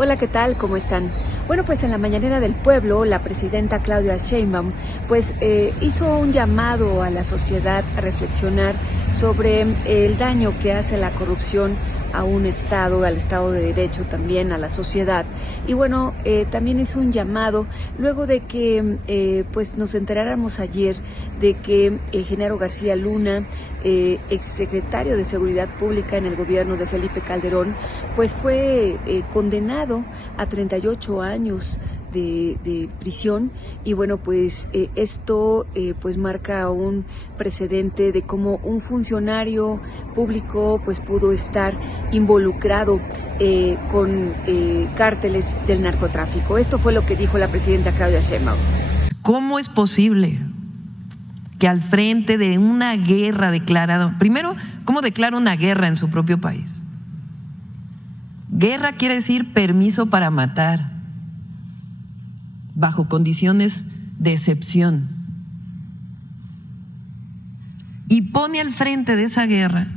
Hola, ¿qué tal? ¿Cómo están? Bueno, pues en la mañanera del pueblo, la presidenta Claudia Sheinbaum, pues hizo un llamado a la sociedad a reflexionar sobre el daño que hace la corrupción a un Estado, al Estado de Derecho también, a la sociedad. Y bueno, también hizo un llamado luego de que pues nos enteráramos ayer de que Genaro García Luna, exsecretario de Seguridad Pública en el gobierno de Felipe Calderón, pues fue condenado a 38 años de prisión. Y bueno, pues esto pues marca un precedente de cómo un funcionario público pues pudo estar involucrado con cárteles del narcotráfico. Esto fue lo que dijo la presidenta Claudia Sheinbaum. ¿Cómo es posible que al frente de una guerra declarada, primero, cómo declara una guerra en su propio país? Guerra quiere decir permiso para matar, bajo condiciones de excepción. Y pone al frente de esa guerra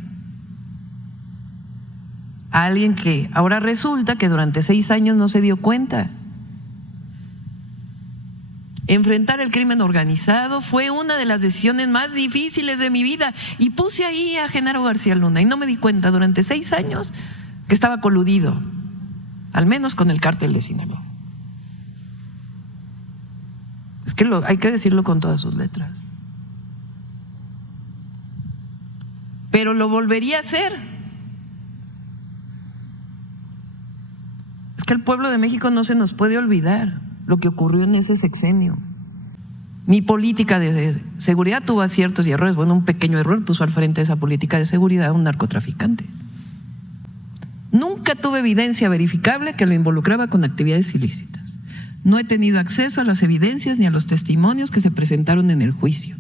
a alguien que ahora resulta que durante 6 años no se dio cuenta. Enfrentar el crimen organizado fue una de las decisiones más difíciles de mi vida y puse ahí a Genaro García Luna y no me di cuenta durante 6 años que estaba coludido, al menos con el cártel de Sinaloa. Es que hay que decirlo con todas sus letras. Pero lo volvería a hacer. Es que el pueblo de México no se nos puede olvidar lo que ocurrió en ese sexenio. Mi política de seguridad tuvo aciertos y errores. Bueno, un pequeño error puso al frente de esa política de seguridad a un narcotraficante. Nunca tuve evidencia verificable que lo involucraba con actividades ilícitas. No he tenido acceso a las evidencias ni a los testimonios que se presentaron en el juicio.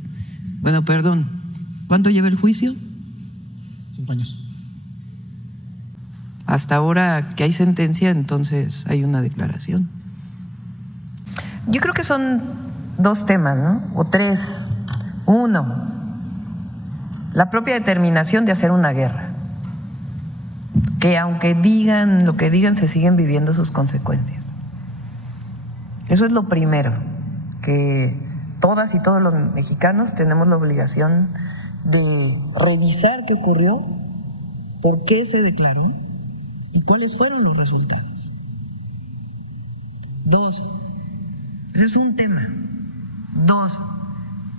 Bueno, perdón, ¿cuánto lleva el juicio? 5 años. Hasta ahora que hay sentencia, entonces hay una declaración. Yo creo que son 2 temas, ¿no? O 3. 1, la propia determinación de hacer una guerra, que aunque digan lo que digan, se siguen viviendo sus consecuencias. Eso es lo primero, que todas y todos los mexicanos tenemos la obligación de revisar qué ocurrió, por qué se declaró y cuáles fueron los resultados. 2, ese es un tema. 2,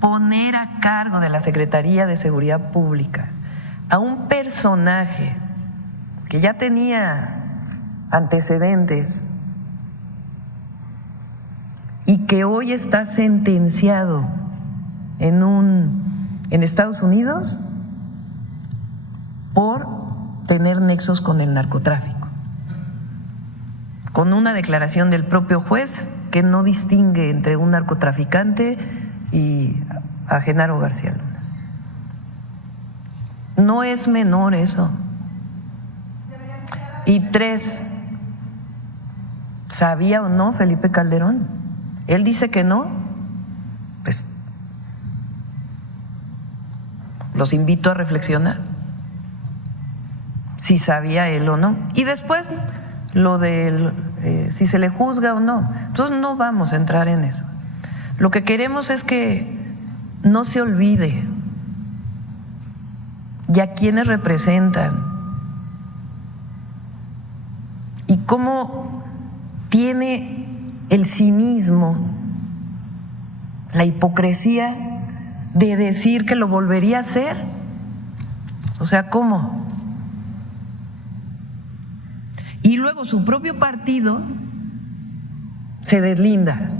poner a cargo de la Secretaría de Seguridad Pública a un personaje que ya tenía antecedentes y que hoy está sentenciado en Estados Unidos por tener nexos con el narcotráfico, con una declaración del propio juez que no distingue entre un narcotraficante y a Genaro García Luna. No es menor eso. Y 3, ¿sabía o no Felipe Calderón? Él dice que no, pues los invito a reflexionar si sabía él o no. Y después lo de si se le juzga o no. Entonces no vamos a entrar en eso. Lo que queremos es que no se olvide y a quienes representan y cómo tiene el cinismo, la hipocresía de decir que lo volvería a hacer. O sea, ¿cómo? Y luego su propio partido se deslinda.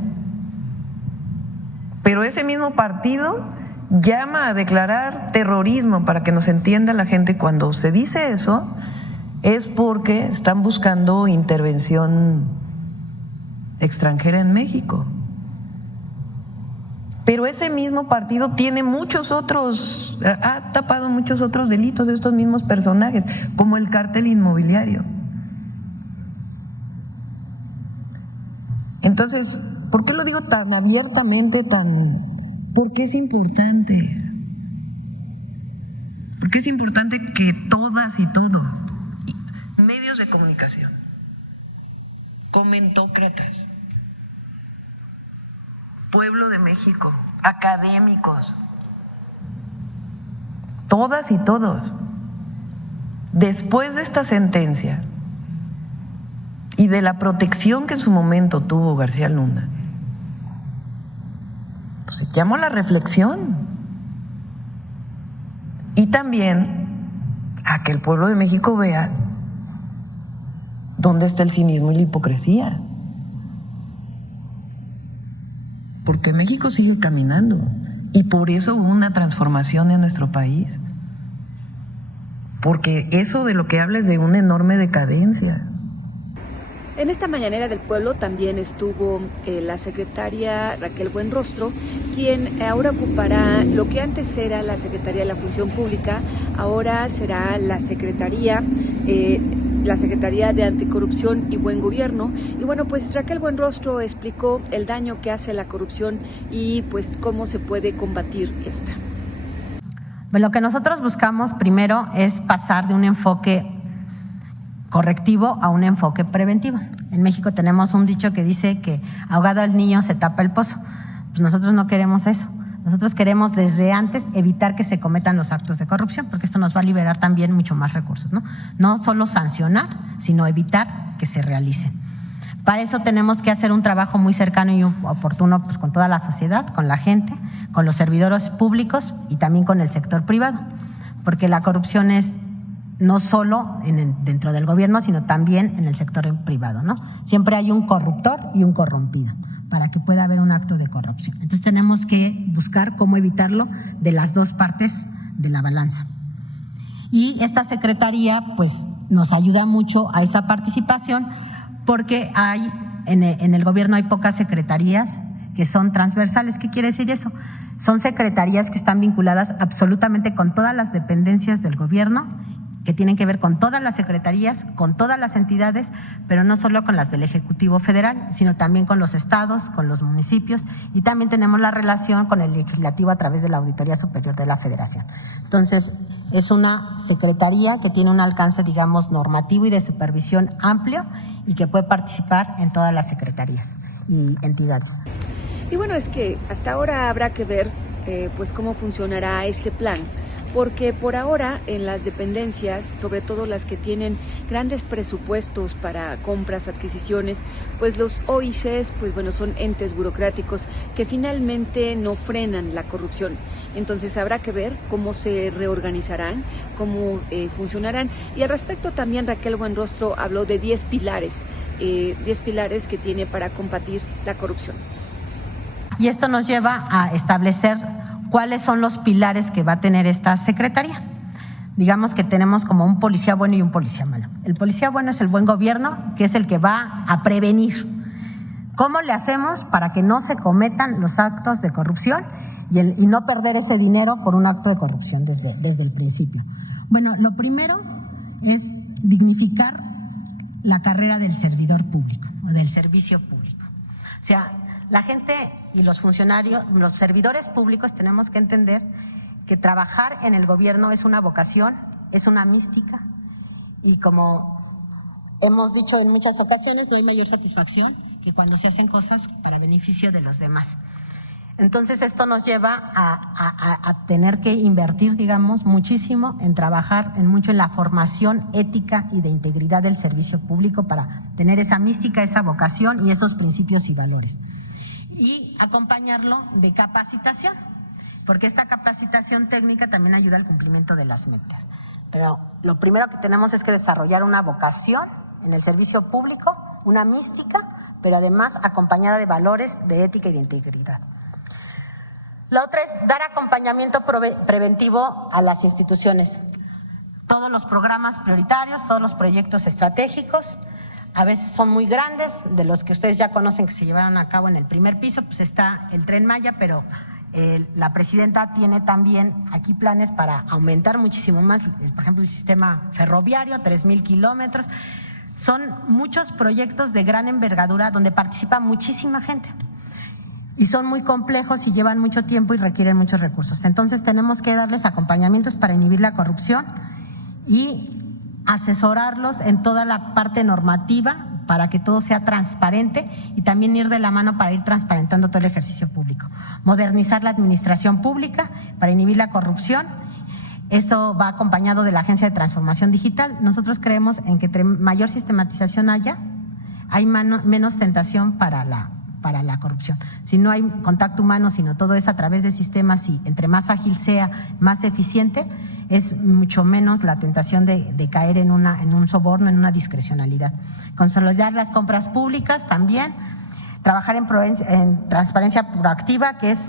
Pero ese mismo partido llama a declarar terrorismo, para que nos entienda la gente. Cuando se dice eso es porque están buscando intervención extranjera en México. Pero ese mismo partido tiene muchos otros, ha tapado muchos otros delitos de estos mismos personajes, como el cártel inmobiliario. Entonces, ¿por qué lo digo tan abiertamente, porque es importante? Porque es importante que todas y todos, medios de comunicación, comentócratas, pueblo de México, académicos, todas y todos, después de esta sentencia y de la protección que en su momento tuvo García Luna, entonces llamo a la reflexión y también a que el pueblo de México vea dónde está el cinismo y la hipocresía. Porque México sigue caminando y por eso hubo una transformación en nuestro país. Porque eso de lo que habla es de una enorme decadencia. En esta mañanera del pueblo también estuvo la secretaria Raquel Buenrostro, quien ahora ocupará lo que antes era la Secretaría de la Función Pública, ahora será la Secretaría de Anticorrupción y Buen Gobierno. Y bueno, pues Raquel Buenrostro explicó el daño que hace la corrupción y pues cómo se puede combatir esta. Lo que nosotros buscamos primero es pasar de un enfoque correctivo a un enfoque preventivo. En México tenemos un dicho que dice que ahogado el niño se tapa el pozo. Pues nosotros no queremos eso. Nosotros queremos desde antes evitar que se cometan los actos de corrupción, porque esto nos va a liberar también mucho más recursos, ¿no? No solo sancionar, sino evitar que se realicen. Para eso tenemos que hacer un trabajo muy cercano y oportuno pues, con toda la sociedad, con la gente, con los servidores públicos y también con el sector privado, porque la corrupción es no solo dentro del gobierno, sino también en el sector privado, ¿no? Siempre hay un corruptor y un corrompido para que pueda haber un acto de corrupción. Entonces tenemos que buscar cómo evitarlo de las dos partes de la balanza. Y esta secretaría pues nos ayuda mucho a esa participación porque en el gobierno hay pocas secretarías que son transversales. ¿Qué quiere decir eso? Son secretarías que están vinculadas absolutamente con todas las dependencias del gobierno, que tienen que ver con todas las secretarías, con todas las entidades, pero no solo con las del Ejecutivo Federal, sino también con los estados, con los municipios, y también tenemos la relación con el Legislativo a través de la Auditoría Superior de la Federación. Entonces, es una secretaría que tiene un alcance, digamos, normativo y de supervisión amplio y que puede participar en todas las secretarías y entidades. Y bueno, es que hasta ahora habrá que ver pues cómo funcionará este plan, porque por ahora en las dependencias, sobre todo las que tienen grandes presupuestos para compras, adquisiciones, pues los OICs, pues bueno, son entes burocráticos que finalmente no frenan la corrupción. Entonces habrá que ver cómo se reorganizarán, cómo funcionarán. Y al respecto también Raquel Buenrostro habló de 10 pilares que tiene para combatir la corrupción. Y esto nos lleva a establecer cuáles son los pilares que va a tener esta secretaría. Digamos que tenemos como un policía bueno y un policía malo. El policía bueno es el buen gobierno, que es el que va a prevenir. ¿Cómo le hacemos para que no se cometan los actos de corrupción y no perder ese dinero por un acto de corrupción desde el principio? Bueno, lo primero es dignificar la carrera del servidor público o del servicio público. O sea, la gente y los funcionarios, los servidores públicos tenemos que entender que trabajar en el gobierno es una vocación, es una mística y como hemos dicho en muchas ocasiones, no hay mayor satisfacción que cuando se hacen cosas para beneficio de los demás. Entonces esto nos lleva a tener que invertir, digamos, muchísimo en trabajar mucho en la formación ética y de integridad del servicio público para tener esa mística, esa vocación y esos principios y valores. Y acompañarlo de capacitación, porque esta capacitación técnica también ayuda al cumplimiento de las metas. Pero lo primero que tenemos es que desarrollar una vocación en el servicio público, una mística, pero además acompañada de valores de ética y de integridad. La otra es dar acompañamiento preventivo a las instituciones. Todos los programas prioritarios, todos los proyectos estratégicos, a veces son muy grandes, de los que ustedes ya conocen que se llevaron a cabo en el primer piso, pues está el Tren Maya, pero la presidenta tiene también aquí planes para aumentar muchísimo más, por ejemplo, el sistema ferroviario, 3,000 kilómetros. Son muchos proyectos de gran envergadura donde participa muchísima gente. Y son muy complejos y llevan mucho tiempo y requieren muchos recursos. Entonces tenemos que darles acompañamientos para inhibir la corrupción y asesorarlos en toda la parte normativa para que todo sea transparente y también ir de la mano para ir transparentando todo el ejercicio público. Modernizar la administración pública para inhibir la corrupción. Esto va acompañado de la Agencia de Transformación Digital. Nosotros creemos en que entre mayor sistematización hay menos tentación para la corrupción. Si no hay contacto humano, sino todo es a través de sistemas, y entre más ágil sea, más eficiente, es mucho menos la tentación de caer en un soborno, en una discrecionalidad. Consolidar las compras públicas también, trabajar en transparencia proactiva, que es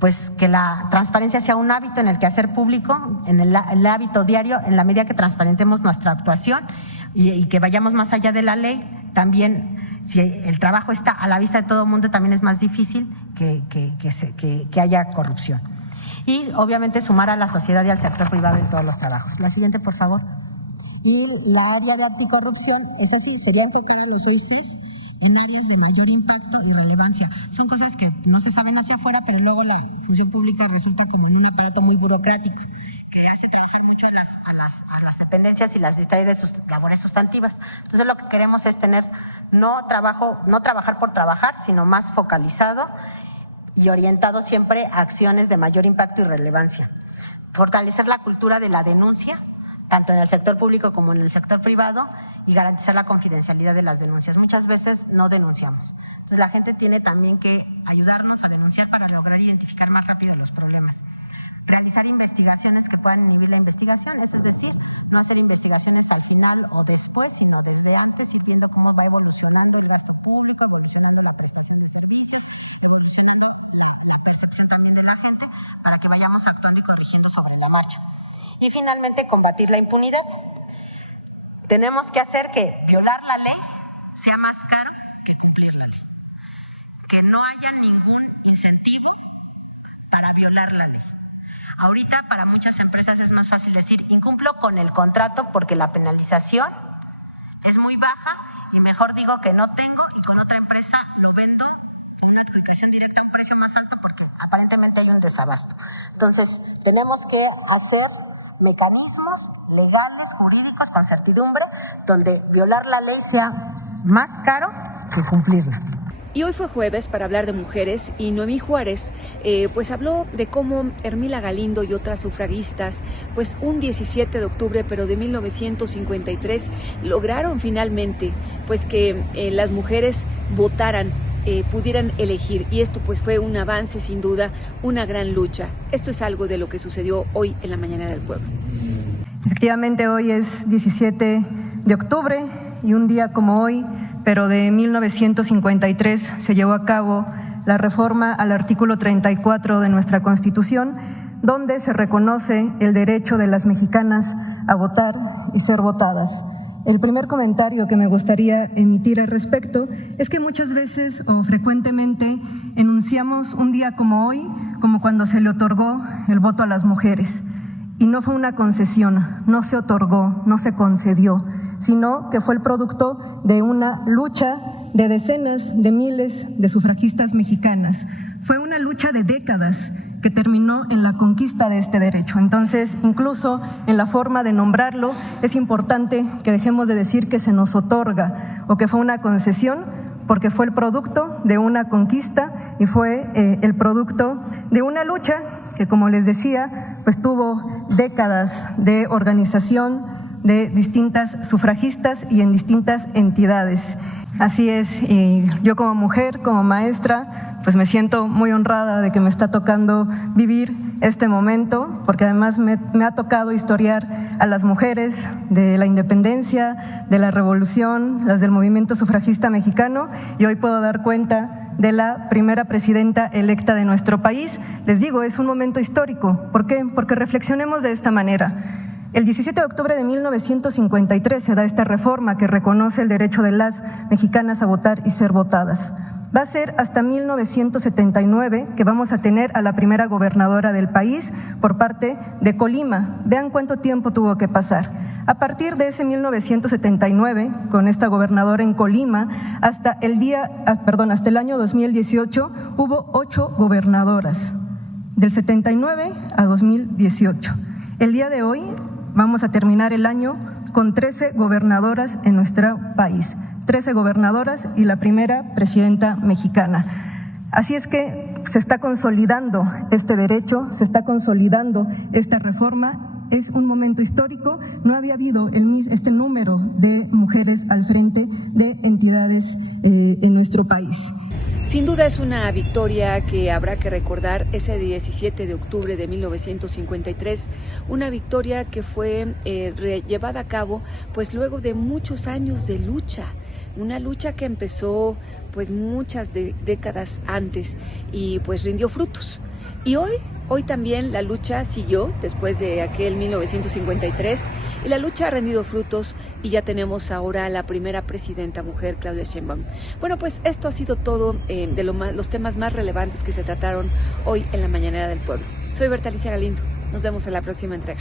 pues que la transparencia sea un hábito en el quehacer público, en el hábito diario, en la medida que transparentemos nuestra actuación y que vayamos más allá de la ley. También, si el trabajo está a la vista de todo el mundo, también es más difícil que haya corrupción. Y obviamente sumar a la sociedad y al sector privado en todos los trabajos. La siguiente, por favor. Y la área de anticorrupción, es así, sería enfocada en los 6 Cs, en áreas de mayor impacto y relevancia. Son cosas que no se saben hacia afuera, pero luego la función pública resulta como un aparato muy burocrático que hace trabajar mucho a las dependencias y las distrae de sus labores sustantivas. Entonces lo que queremos es tener no trabajar por trabajar, sino más focalizado y orientado siempre a acciones de mayor impacto y relevancia. Fortalecer la cultura de la denuncia, tanto en el sector público como en el sector privado, y garantizar la confidencialidad de las denuncias. Muchas veces no denunciamos. Entonces la gente tiene también que ayudarnos a denunciar para lograr identificar más rápido los problemas. Realizar investigaciones que puedan inhibir la investigación, es decir, no hacer investigaciones al final o después, sino desde antes, viendo cómo va evolucionando el gasto público, evolucionando la prestación de servicios, evolucionando la percepción también de la gente, para que vayamos actuando y corrigiendo sobre la marcha. Y finalmente, combatir la impunidad. Tenemos que hacer que violar la ley sea más caro que cumplir la ley. Que no haya ningún incentivo para violar la ley. Ahorita para muchas empresas es más fácil decir, incumplo con el contrato porque la penalización es muy baja y mejor digo que no tengo y con otra empresa lo vendo con una adjudicación directa a un precio más alto porque aparentemente hay un desabasto. Entonces, tenemos que hacer mecanismos legales, jurídicos, con certidumbre, donde violar la ley sea más caro que cumplirla. Y hoy fue jueves para hablar de mujeres y Noemí Juárez pues habló de cómo Hermila Galindo y otras sufragistas pues un 17 de octubre pero de 1953 lograron finalmente pues que las mujeres votaran, pudieran elegir, y esto pues fue un avance, sin duda, una gran lucha. Esto es algo de lo que sucedió hoy en la Mañanera del Pueblo. Efectivamente, hoy es 17 de octubre y un día como hoy, pero de 1953, se llevó a cabo la reforma al artículo 34 de nuestra Constitución, donde se reconoce el derecho de las mexicanas a votar y ser votadas. El primer comentario que me gustaría emitir al respecto es que muchas veces o frecuentemente enunciamos un día como hoy como cuando se le otorgó el voto a las mujeres. Y no fue una concesión, no se otorgó, no se concedió, sino que fue el producto de una lucha de decenas de miles de sufragistas mexicanas. Fue una lucha de décadas que terminó en la conquista de este derecho. Entonces, incluso en la forma de nombrarlo, es importante que dejemos de decir que se nos otorga o que fue una concesión, porque fue el producto de una conquista y fue el producto de una lucha que, como les decía, pues tuvo décadas de organización de distintas sufragistas y en distintas entidades. Así es, y yo como mujer, como maestra, pues me siento muy honrada de que me está tocando vivir este momento, porque además me ha tocado historiar a las mujeres de la independencia, de la revolución, las del movimiento sufragista mexicano, y hoy puedo dar cuenta de la primera presidenta electa de nuestro país. Les digo, es un momento histórico. ¿Por qué? Porque reflexionemos de esta manera. El 17 de octubre de 1953 se da esta reforma que reconoce el derecho de las mexicanas a votar y ser votadas. Va a ser hasta 1979 que vamos a tener a la primera gobernadora del país por parte de Colima. Vean cuánto tiempo tuvo que pasar. A partir de ese 1979, con esta gobernadora en Colima, hasta el año 2018 hubo 8 gobernadoras, del 79 a 2018. El día de hoy vamos a terminar el año con 13 gobernadoras en nuestro país. 13 gobernadoras y la primera presidenta mexicana. Así es que se está consolidando este derecho, se está consolidando esta reforma. Es un momento histórico, no había habido este número de mujeres al frente de entidades en nuestro país. Sin duda es una victoria que habrá que recordar ese 17 de octubre de 1953, una victoria que fue llevada a cabo pues luego de muchos años de lucha, una lucha que empezó pues muchas décadas antes y pues rindió frutos. Y hoy también la lucha siguió después de aquel 1953 y la lucha ha rendido frutos y ya tenemos ahora a la primera presidenta mujer, Claudia Sheinbaum. Bueno, pues esto ha sido todo de los temas más relevantes que se trataron hoy en la Mañanera del Pueblo. Soy Berta Alicia Galindo. Nos vemos en la próxima entrega.